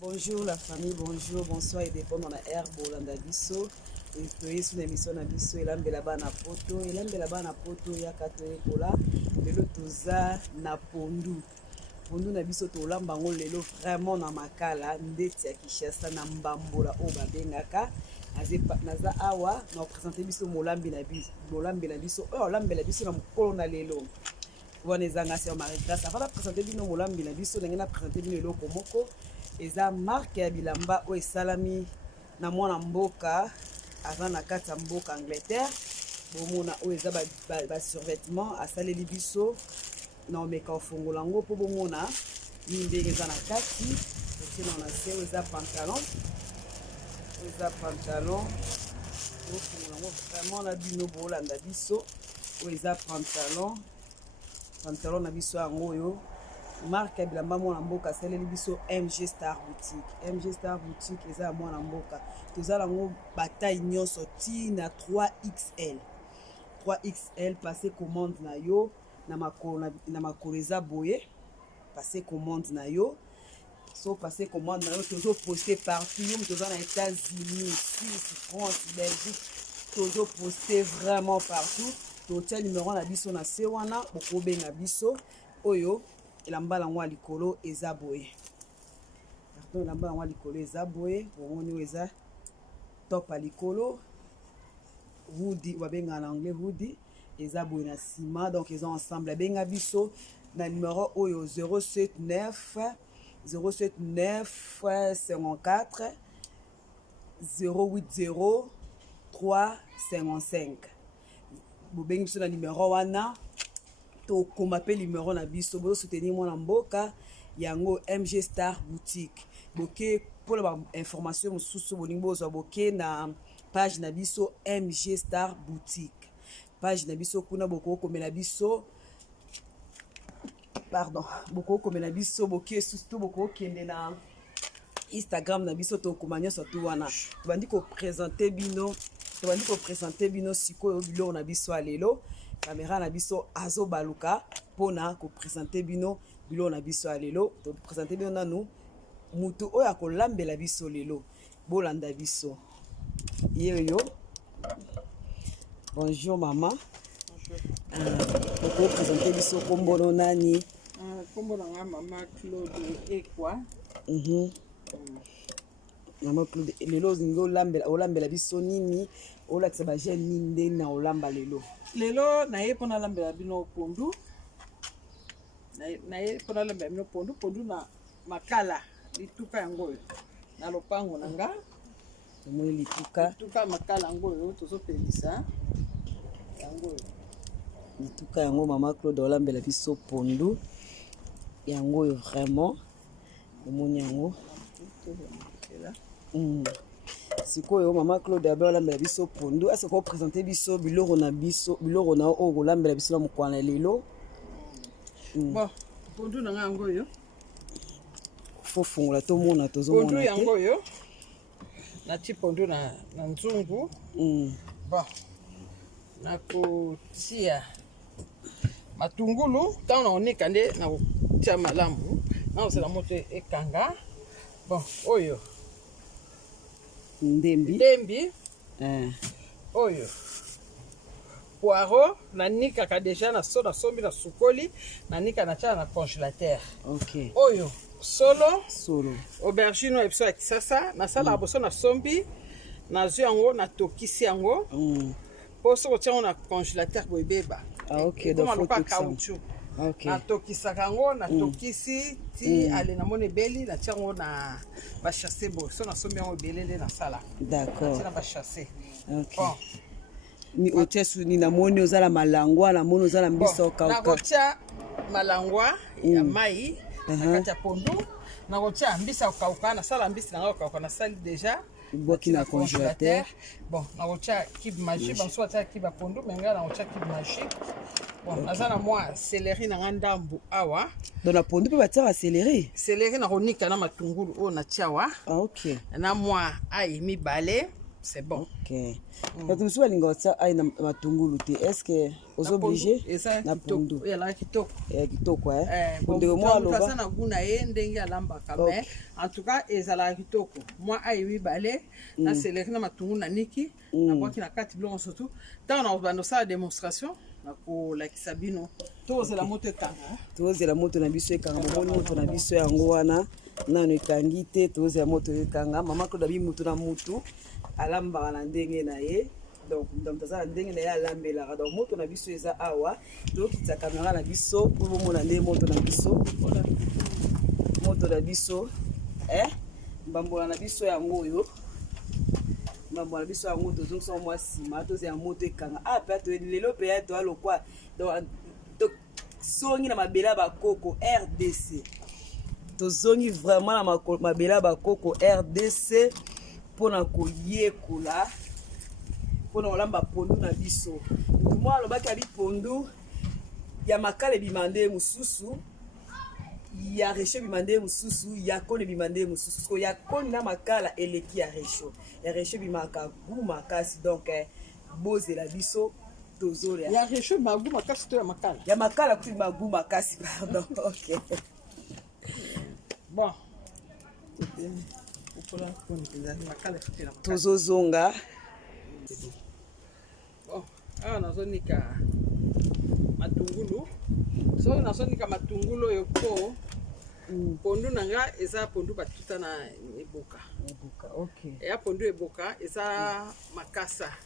Bonjour la famille, bonjour, bonsoir et dépend dans la herbe Bolanda biso. Et puis sur l'émission na biso elambela bana poto, ya kato ekola. Lelo toza na pondu. Pondu na biso to lamba ngo lelo vraiment na makala ndeti ya Kinshasa na mbambola o babengaka. Naza awa na présenter biso molambi na biso. Oh lambela biso na mokolo na lelo. Wana ezanga se Marie Grâce. Avant de présenter bino molambi na biso, ndenge na présenter bino eloko moko. Eza marque ya bilamba o esalami na mwana mboka aza na kati ya mboka Angleterre. Bomona o eza ba survêtement asaleli biso na omeka ofongola ngo po bomona ni ndenge eza na kati. Otina na se o eza pantalon. Ofongola ngo vraiment na bino bolanda biso o eza pantalon na biso yango yo. Marque ya bilamba mwana mboka asaleli biso MG Star Boutique. MG Star Boutique eza ya mwana mboka. Tozala ngo bataille nyonso ti na 3XL. 3XL passé commande na yo na makolo eza boye. Passé commande na yo. So passé commande na yo tozo poster partout. Yo toza na États-Unis, Suisse, France, Belgique. Tozo poster vraiment partout. Totia numéro na biso na se wana bokobenga biso oyo. Elamba lango likolo eza boye. Pardon, elamba lango likolo eza boye. Omoni eza top à likolo. Hoodie, babenga en anglais hoodie. Eza boye na sima. Donc ils ont ensemble. Benga biso na numéro oyo 079 54 080 355. Bobenga biso na numéro wana. To komape numéro na biso bo soutenir mwana mboka yango MG Star Boutique. Boke pour la information mosusu bolingi bozwa boke na page na biso MG Star Boutique. Page na biso kuna boko komela biso boke surtout boko kende na Instagram na biso to komanya surtout wana. Tobandi ko présenter bino sikoyo bilo na biso alelo. Caméra na biso azo baluka pona ko présenter bino bilo na biso alelo to présenter bino nanu mutu oya ko lambela biso lelo bolanda biso yeyo. Bonjour maman. Bonjour. Ko présenter biso kombono nani? Kombono nga maman Claude Ekwa. Maman Claude lelo zingo olambela biso nini? Olakisa ba jeune ninde na olamba lelo. Lelo naye pona lambela bino pondu. Naye pona lambela bino pondu na makala lituka yango na lopango nanga. Omoni lituka makala yango yo tozopelisa yango. Lituka yango maman Claude olambela biso pondu. Yango yo vraiment omoni yango. Sikoyo mama Claude abolambela biso pondu ase ko présenter biso biloko na o kolambela biso na mokwana lelo. Bon pondu na yango yo fo fungola to mona tozomona pondu yango yo na ti pondu na nzungu. Bon na kotia matungulu tant na onika nde na kotia malamu na osala moto ekanga. Bon oyo ndembi oyo poireau nanikaka déjà na sombi na sukoli nanika na tia na congélateur. OK. Oyo solo aubergine ebiso ya kisasa nasala boso na sombi nazwi yango natokisi yango po soko tia yango na congélateur boyebeba. OK, donc faut tout caoutchouc. Natokisaka yango natokisi ti ale na mone beli na tia yango na bachasse bo so na sombi yango ebelele na sala. D'accord. Na bachasse. OK. Bon. Ni otesu ni na mone ozala malangwa na mone ozala mbiso kauka. Na kotia malangwa ya mai na kati ya pondu na kotia mbisa kauka na sala mbisi na kauka na sali déjà boki na congélateur. Bon na kotia kibe magique banso atia kibe pondu menga na kotia kibe magique. Bon naza na mwa céleri na ngandambu awa. Dans la pondu pe batia ba céleri. Céleri na konika na matungulu o na tia wa. OK. Na mwa ai mibale c'est bon. Ok. Bato mosusu balinga kotia ai na matungulu te. Est-ce que ozo obligé na pondu? Ya kitoko. Ya kitoko Ndeko mwa aloba. Kasa na guna ye ndenge alambaka mais en tout cas ezala kitoko. Moi ai mibale na céleri na matungulu na niki na bwaki na kati biloko surtout. Tant na bando sa démonstration na ko lakisa bino. Tozela moto ekanga. Tozela moto na biso ekanga bomoni moto na biso yango wana nano ekangi te tozela moto ekanga mama Claude abi mutu na mutu alambaka na ndenge na ye donc taza na ndenge na ye alambelaka donc moto na biso eza awa tokitisa kamera na biso mpo bomona nde moto na biso mbambola na biso yango oyo mbambola na biso yango tozongisa mwa nsima tozela moto ekanga mpe lelo mpe ya toya lokwa zongi na mabele ya bakoko RDC tozongi vraiment na mabele ya bakoko RDC mpona koyekola mpona kolamba pondu na biso mutu moko alobaki abi pondu ya makala ebima nde mosusu ya resho ebima nde mosusu ya koni ebima nde mosusu so ya koni na makala eleki ya resho ebimaka gu makasi donc bozela biso tozolia ya resho magu makasi to ya makala ya makala kuti magu makasi pardon ok bon tozozonga awa nazonika matungulu soki nazonika matungulu oyo po pondu na nga eza pondu batuta na eboka eya pondu eboka eza makasa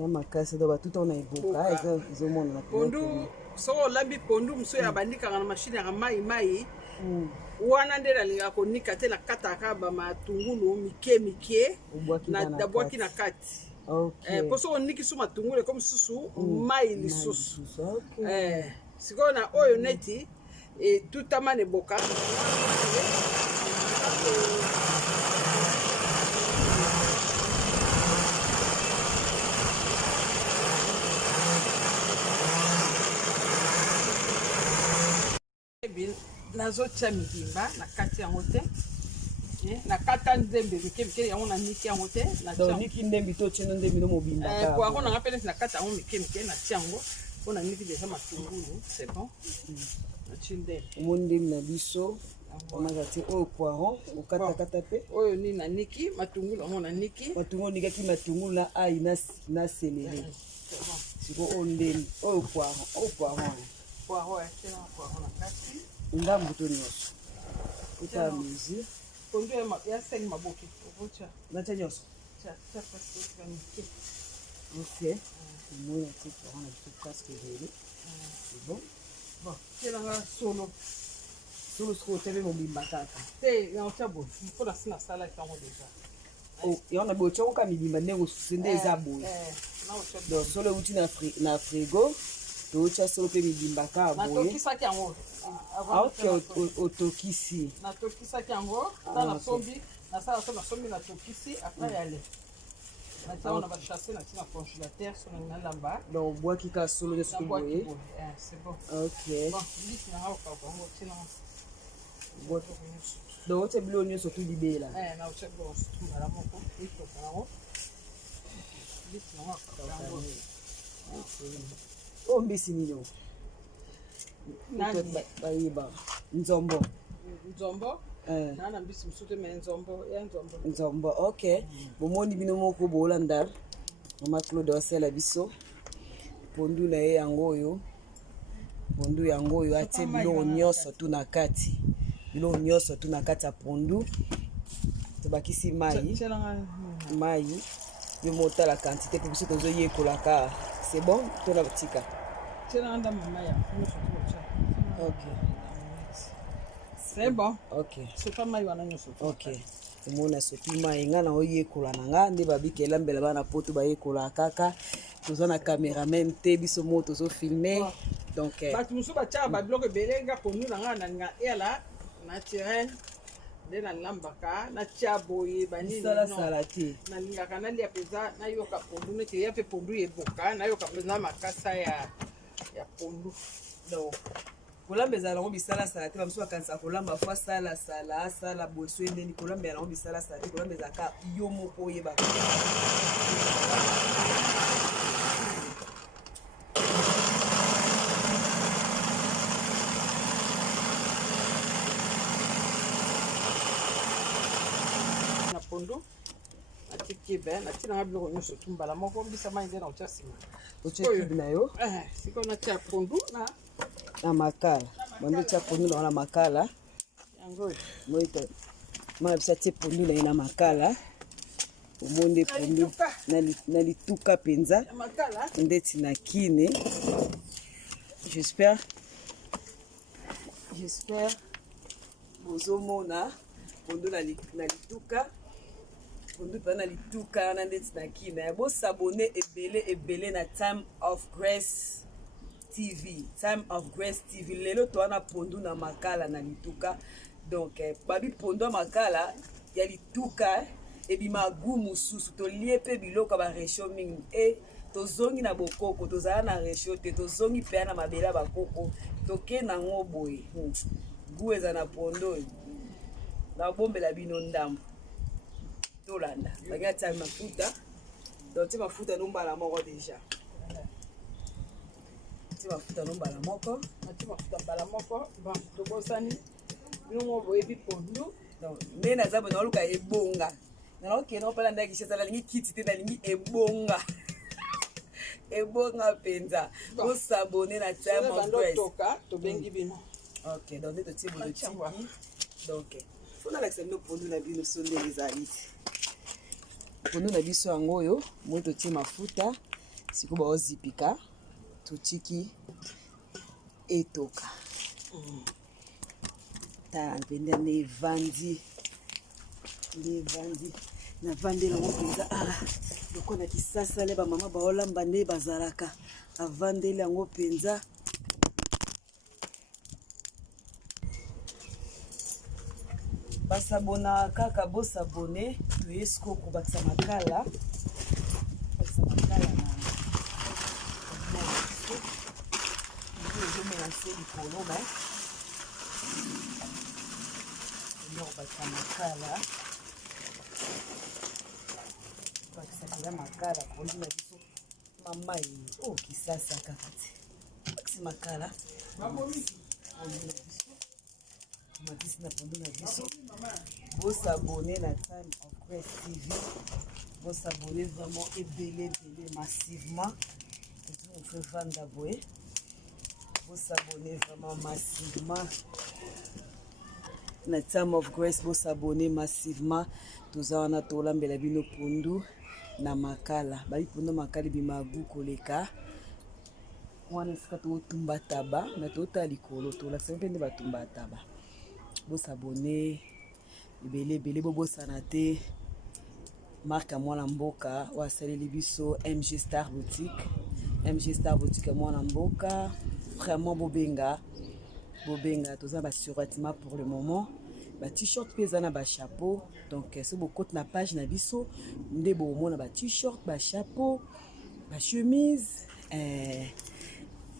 ya makasa do batuta na eboka ezomona na pondu soki olambi pondu mosusu ya bandikaka na mashine ya mai wana nde nalingaka konika te nakataka bamatungulu mike nabwaki na kati mpo soki oniki su matungulu eko mosusu mai lisusu sikoyo na oyo neti etutama na eboka nazotia midimba na kati yango te nakata nzembe mike yango na niki yango te niki ndembi to tieno ndembi no mobimba poaro nanga mpe neti nakata yango mike natia yango mpo na niki deja matungulu c'est bon natie ndembe omoni ndembi na biso amaza te oyo poiron okatakata mpe oyo nini na niki matungulu yango na niki matungulu onikaki matungulu na ai na seleri siko oyo ndembi oyo poiron na kati ndambu to nyonso ota mesure pondu ya seng maboki okotia natia nyonso ok omoi atie poiron na biso presque ebele c'est bon tielanga solo soki otiape mobimba kaka te yaotia boye mpo na si nasalaki yango deja yango na boye otiango ka mibimba ndenge osusu nde eza boye donc solo euti na frigo tootya solo mpe mibimba kaka boye natokisaki yango otokisi natokisaki yango ta nasombi nasala so nasombi natokisi apres yale natiango na bachasse natie na congélateur so nangi nalamba donc obwaki ka solo nde soki boye c'est bon ok lisi nanga okaka yango otinanga donc otia biloko nyonso tu libela naotia biloko sutu mbala moko itoka yango lisi nanga okaka yango oyo mbisi nini bayeba nzombo nana mbisi mosusu te me nzombo ok bomoni bino moko boolanda mama Claude asala biso pondu na ye yango oyo pondu yango oyo atie biloko nyonso tu na kati ya pondu tobakisi mai yo motala quantité mpo biso tozoyekolaka c'est bon to na tika c'est bon ok omona soki mai nga na oyekola na nga nde babika elambela bana poto bayekola kaka toza na cameraman te biso mo tozofilme donc bato mosusu batiaka babiloko ebele nga pondu na nga nalinga eyala naturel nde nalambaka natia boye banisalasala te nalingaka nalia mpenza nayoka pondu neti eya mpe pondu eboka nayoka mpenza makasa ya pondu donc kolamba ezala ngo bisala sala te bamosusu bakanisa kolamba fo asala boso endeni kolamba yango bisala sala te kolamba ezalaka yo moko oyeba na pondu atiki be natina nga biloko nyonso tu mbala moko mbisa mai nde na otya nsima otya kibi na yo sikoyo natia pondu na makala bando otya pondu na wana makala yango moita mwana biso atie pondu na ye na makala omonde pondu na lituka mpenza ndeti na kine j'espère bozomona pondu na lituka pondu mpenza na lituka wana ndeti na kine bosabone ebele na Time of Grace TV lelo towana pondu na makala na lituka donc babi pondu ya makala ya lituka ebima gu mosusu tolie mpe biloko baresio mingi tozongi na bokoko tozala na resio te tozongi mpe na mabele ya bakoko toke nango boye gu eza na pondu nabombela bino ndambo tolanda bangi atia mafuta donc tie mafuta nombala moko deja mafuta nombala moko natie mafuta mbala moko bon tobosani bino boyebi pondu nde naza bona oluka ebonga nalokende opala ndakisha sala lingi kiti te nalingi ebonga mpenza bosabone na Time of Grace tobengi bino ok donc nde totie bolotiki donc fona lakisa bino pondu na bino so ndenge ezali pondu na biso yango oyo moi totie mafuta sikoyo baozipika totiki etoka tala mpende nde evandi navandela ngo mpenza loko na kisasa le bamama baolamba nde bazalaka avandeli yango mpenza basabona kaka bosabone toye siko kobakisa makala na se likolo bakisa makala bakisakela makala pondu na biso mamai kisasa kaka te bakisi makala matisi na pondu na biso bosabone na Time of Grace TV bosabone vraiment ebele massivement on fait vendre boye bosabone vraiment massivement na Time of Grace bosabone massivement toza wana tolambela bino pondu na makala babi pondu makala bimagu koleka wana esika totumba taba na tota likolo tolakisa mpe nde batumba taba bosabone ebele bobosana te marke ya mwana mboka oyo asaleli biso MG Star Boutique ya mwana mboka vraiment bobenga toza basuratima pour le moment ba-t-shirt mpe eza na bachapeau donc so bokote na page na biso nde bomona ba-t-shirt bachapeau bachemise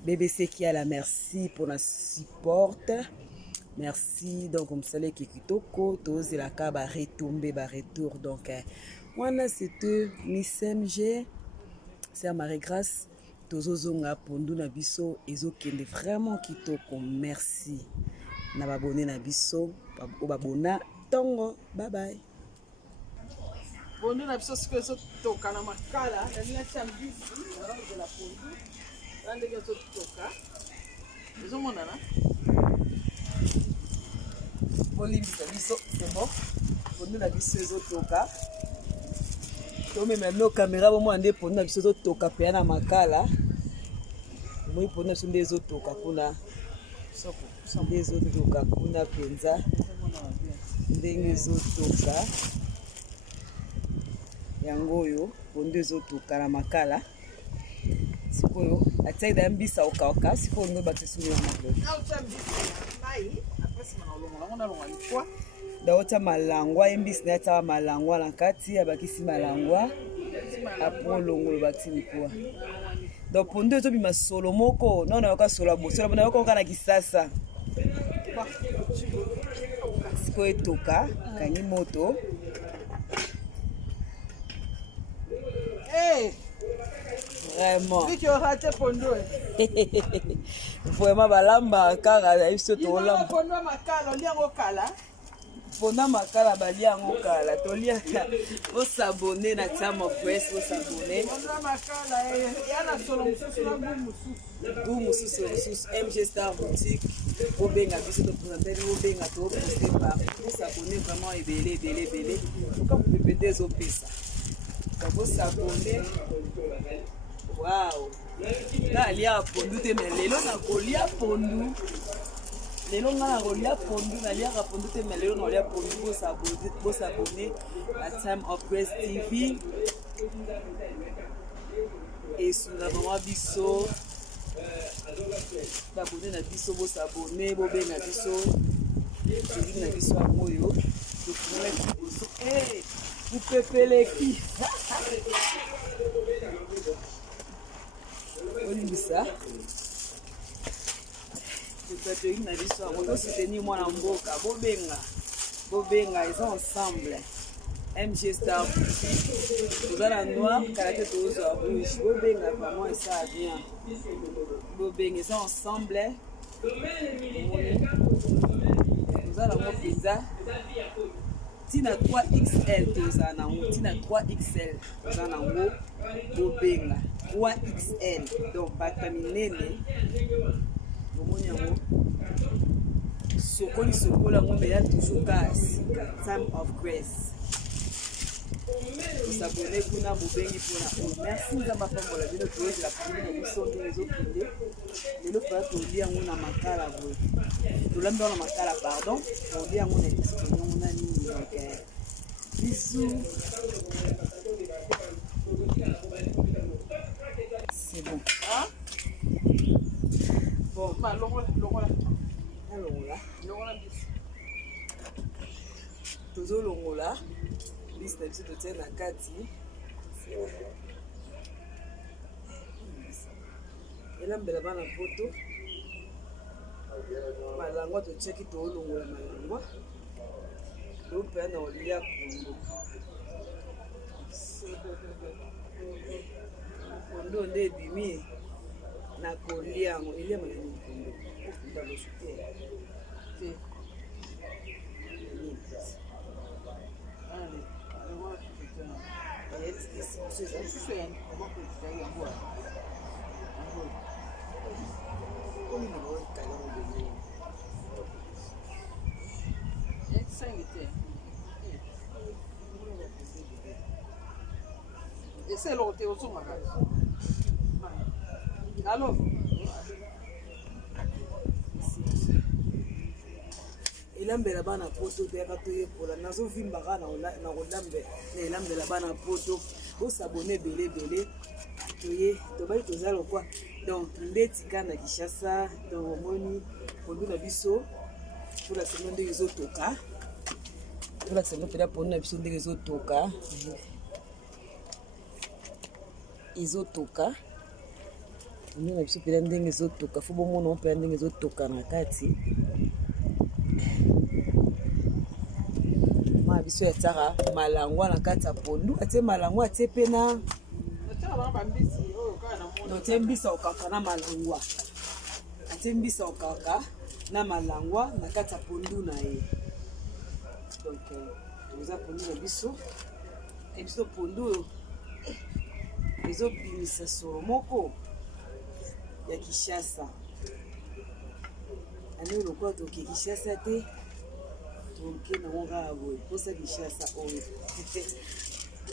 BBC Kiala merci pour la support merci donc mosaleki kitoko tozelaka baretombe baretour donc wana c'était Miss MG c'est Marie Grâce tozozonga pondu na biso ezokende vraiment kitoko merci na babone na biso babona tongo bye bye pondu na biso sikoyo ezotoka na makala nalingatia mbisi naozela pondu wana ndenge ezotoka ezomonana bolimbisa biso c'est bon pondu na biso ezotoka tomemela bino kamera bomona nde pondu na biso ezotoka mpeya na makala moi pondu na biso nde ezotoka kuna nde ezotoka kuna mpenza ndenge ezotoka yango oyo pondu ezotoka na makala sikoyo atiaki daya mbisa okaoka sikoyo ndo bakisesuni ya daota malangwa ye mbisi naye ataka malangwa na kati abakisi malangwa apres olongolo bakisi likuwa donc pondu ezobima solo moko nona yoka solo bosola bona yoka okana kisasa siko etoka kangi moto vraiment vraiment balamba kaka na biso tolamba ponda makala balia yango kala toliaka osabone na Time of Grace osabone gu mosusu MG Star Boutique obenga biso topresente obenga toposte par osabone vraiment ebele oka popepete ezopesa osabone wow na alia pondu te me lelo nakolia pondu lelo nga nakolia pondu naliaka pondu te me lelo nakolia pondu bosabone na Time of Grace TV esunga mama biso babone na biso bosabone bobenga biso tolingi na biso yango oyo tofunolaki boso bupepeleki olimbisa tolingi na biso yango tosoutenir mwana mboka bobenga eza ensemble MG Star toza na noir kala te tozwa rouge bobenga vraiment esa bien bobenga eza ensemble toza nango mpenza tina 3XL toza nango tina 3XL toza nango bobenga 3XL donc bata minene omoni yango sokola yango me ya toujours ka sika Time of Grace osabone kuna bobengi mpona merci nzambe apambola bino toyezela famille na biso ndenge ezokende lelo mpona toli yango na makala boye tolambi yango na makala pardon toli yango na biso toli yango na nini donc bisu c'est bon bon ma longola tozolongola bisi na biso totie na kati elambela bana poto malangwa totiaki toolongola malangwa topea na olia kondo kondo nde ebimi na kolia yango elia malani kondo okundalosu te te ese lo te oso magari allo elambela bana poto toyaka toyekola nazovimbaka na kolambe na elambela bana poto osabone ebele toye tobai toza lokwa donc ndeti kana Kinshasa donc omoni pondu na biso tolakisa bino ndenge ezotoka tolakisa bino mpena pondu na biso ndenge ezotoka pondu na biso mpena ndenge ezotoka fo bomona mo mpena ndenge ezotoka na kati ma biso yatiaka malangwa na kati ya pondu atie malangwa atie pena atie mbisa okaka na malangwa atie mbisa okaka na malangwa na kati ya pondu na ye donc toza pondu na biso biso pondu oyo ezobimisa solo moko ya Kinshasa ani lokola toke Kinshasa te toke nango kaka boye mposa Kinshasa oyo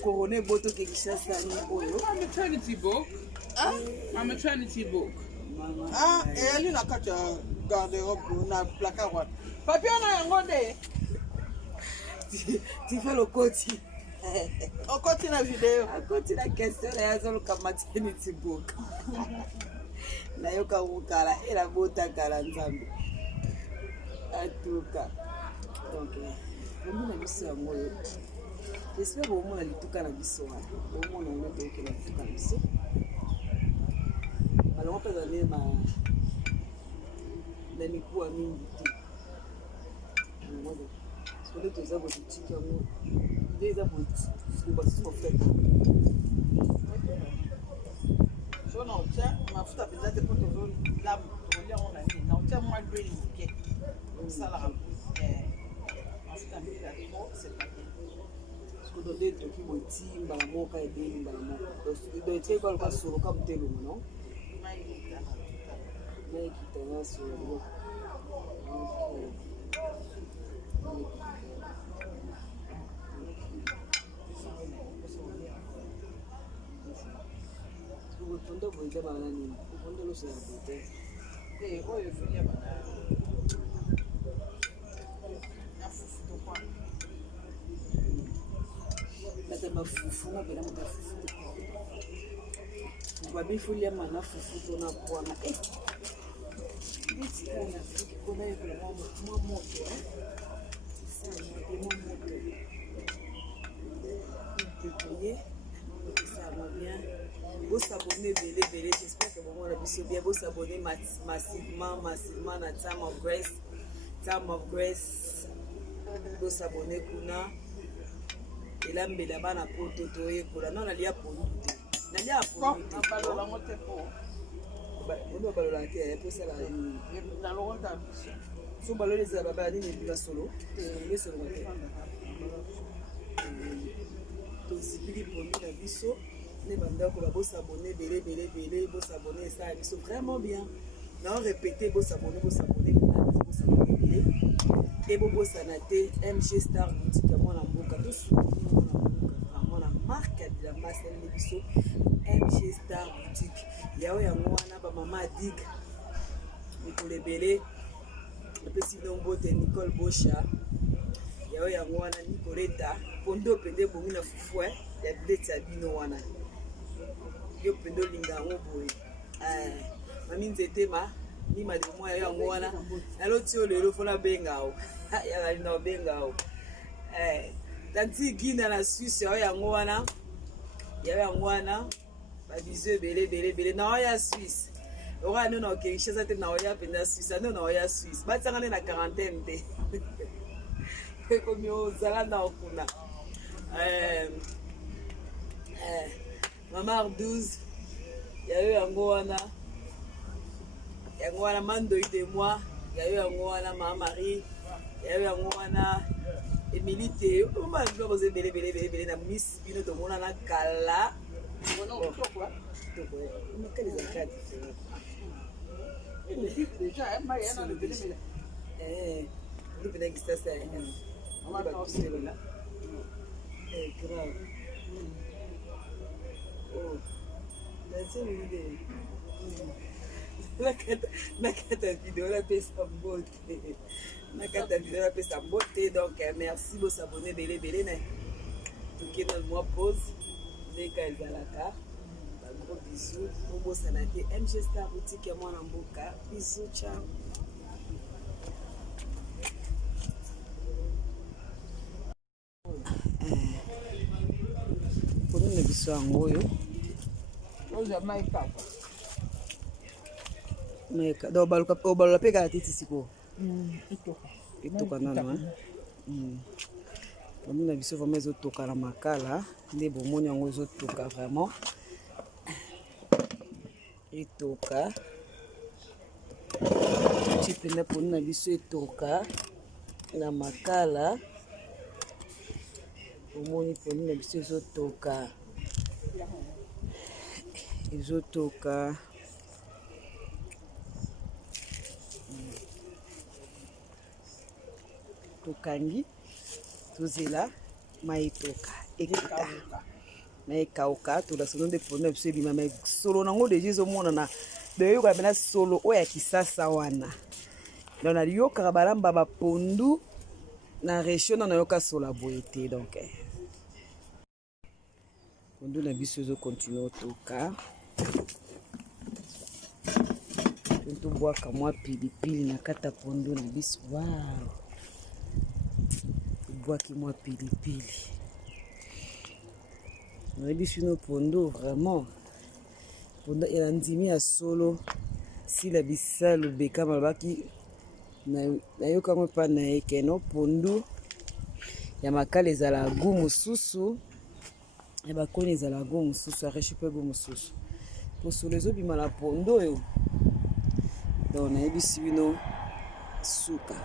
korone bo toke Kinshasa ni oyo maternity book eyali na kati ya garderobe na placard wana papier na yango nde tife lokoti okoti na video akoti na question na yazoluka maternity book nayoka kokala elabotakala nzambe atuka donc bombi na biso yango oyo j'espère bomona lituka na biso wana bomona ngo toyokela lituka na biso yango mpe ezali na mikuwa mingi te sikoyo toza botiki yango nde eza botiki basusu mofete so na otia mafuta mpenza te mpo tozolamu tokolia yango na nini na otia mwa lweli moke osalaka mafuta mbila to c'est pas bien sikoyo nde toki boti mbala moko ebeli mbala moko dotie ekoluka soloka motelongo no naekitanga solo ubufundo bwite bana nini ubufundo lusera bwite oyo ezolia bana na fufu tokwa nata mafufu ngabela muta fufu babifulia mana fufu tona kwana nditi kana fuki kona yekola mwa moto sana mwa moto tutoye ça va bien. Vous s'abonnez, j'espère que vous avez bien. Vous s'abonnez massivement à Time of Grace. Vous s'abonnez kuna. Et là, mais là-bas, na poto toye kula. Non, na lia polu. Na lia polu. Na balola mote po. Ono balola te, po ça la. Na lo ronda biso. So balola za baba ni bila solo. Te solo te. Tozipili polu na biso. Ne bandako ba s'abonner belé bo s'abonner ça biso vraiment bien. Non répéter bo s'abonner belé et bo sanate MG Star boutique moi na mboka to soutenir moi na mboka vraiment na marque de la masse na biso MG Star boutique yawe yango wana ba mama dig Nicole belé pesi nombo te Nicole Bocha yawe yango wana Nicoleta pondo pende bongi na fufu ya bileti ya bino wana yo pendo linga ngo boy mami nzete ni mademo ya yango wana aloti o lelo fona bengao ya balinda bengao tanti gina na Suisse ya yango wana ba bizu belé na ya Suisse ora no na Kinshasa te na ya penda Suisse no na ya Suisse ba tsanga na quarantaine te comme yo zala na okuna Mama 12 yayo yango wana mando de moi yayo yango wana Mama Marie yayo yango wana Emily te o ma ndo ko ze belé na miss bino to mona na kala ono to quoi on quelle zakati déjà mais yana le belé le belé qui ça on va passer là grave. Oh, that's a really nakata vidéo la pesa beauté. Nakata vidéo la pesa beauté. Donc merci de s'abonner belé na. Donc dans le mois pause. Deka ezalaka. Gros bisous. Pour sanate MG Star boutique ya mwana mboka. Bisous, ciao. Na biso yango oyo obalola mpe kaka teti sikoyo etoka nano bomoi na biso vraimen ezotoka na makala nde bomoni yango ezotoka vraiment etoka ti mpena poni na biso etoka na makala omoni poni na biso ezotoka tokangi tozela mai etoka ekita na ekauka tolasono nde poni na biso ebima mai solo nango deja ezomonana doyoka mpena solo oyo ya kisasa wana donc naliyokaka balamba bapondu na région na nayoka sola boye te donc pondu na biso ezokontinue otoka tobwaka mwa pilipili na kata pondu na biso wow tobwaki mwa pilipili na biso no pondu vraiment pondu ya ndimi ya solo sila bisalo beka malobaki nayoka ngo pa na ye keno pondu ya makala ezala gu mosusu ya bakoni ezala gu mosusu areshi mpe gu mosusu posolo ezobima na pondu oyo donc nayebisi bino suka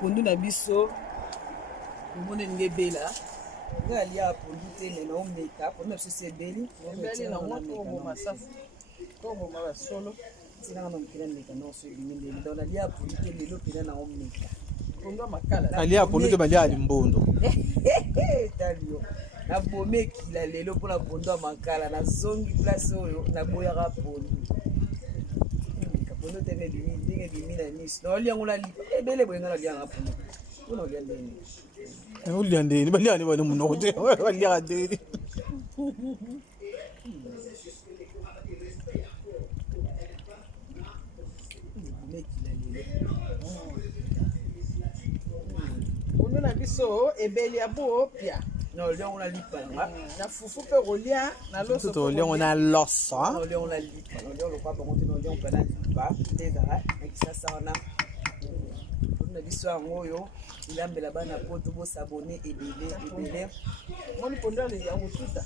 pondu na biso omone ndenge ebela nga alia pondu te me naomeka pondu na biso si ebeli tinanga na mokila meka nyonso elimendeli donc nalia pondu te lelo mpena naomeka alia pondu te balia alimbondo talio nabomekila lelo mpona pondu ya makala nazongi place oyo naboyaka pondu pondu te ndenge ebimi na miso naoliango nalipa ebele boyenga nalianga pondu mpona olia ndenge olia ndeni balia ne bana munoko te balia ndeni pondu na biso ebeli ya bo pia na oliango nalipa na fufu mpe kolia na loso to oliango na loso na oliango nalipa na oliango lokwa bango te na oliango mpe nalipa nde ezala na kisasa wana pondu na biso yango oyo elambela bana poto bosabone ebele moni pondu ya motuta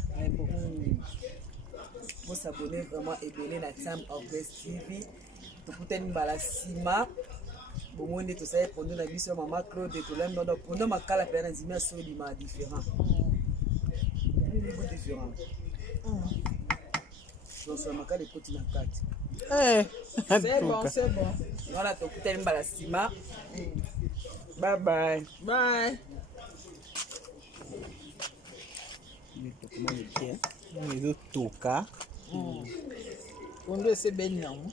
bosabone vraiment ebele na Time of Best TV tokutani mbala nsima bomoi nde tosali pondu na biso ya mama Claude tolambi wana pondu makala mpe na nzimi ya solima différent loso ya makala ekoti na kati c'est bon wana tokutani mbala nsima bye ezotoka pondu esebeli nango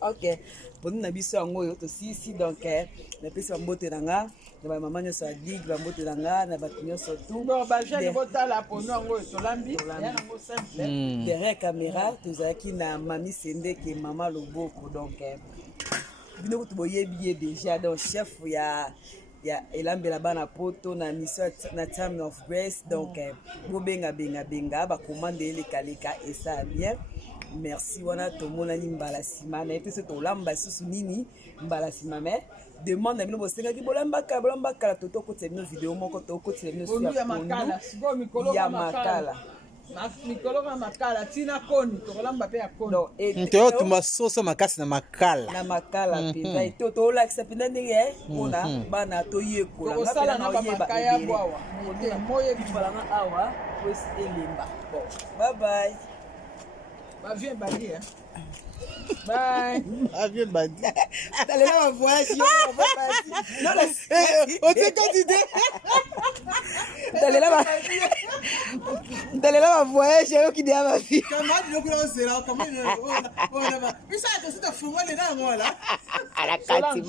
ok pondu na biso yango oyo tosisi donc napesi bambote na nga na bamama nyonso ya ligue bambote na nga na bato nyonso bajane botala pondu yango oyo tolambi yango simple derrière caméra tozalaki na mami sendeke mama loboko donc bino kutu boyebi ye déjà donc chef ya elambela bana poto na mission na Time of Grace donc bobenga bakomande elekaleka esa bien merci wana tomonani mbala nsima na ye mpe so tolamba susu nini mbala nsima me demande na bino bosengaki bolambakala tokotisa bino video moko tokotisa bino su ya pondu ya makala mikolo ka makala tina koni tokolamba mpe ya koni toyotuma soso makasi na makala mpenza ete tolakisa mpenza ndenge mpona bana toyekola tokosala na bamakaya bwawa moyebibalanga awa po esi elemba bon bye bavie badi bye avie badi talela bavoyage talela bavoyage yoki deya bafi alakati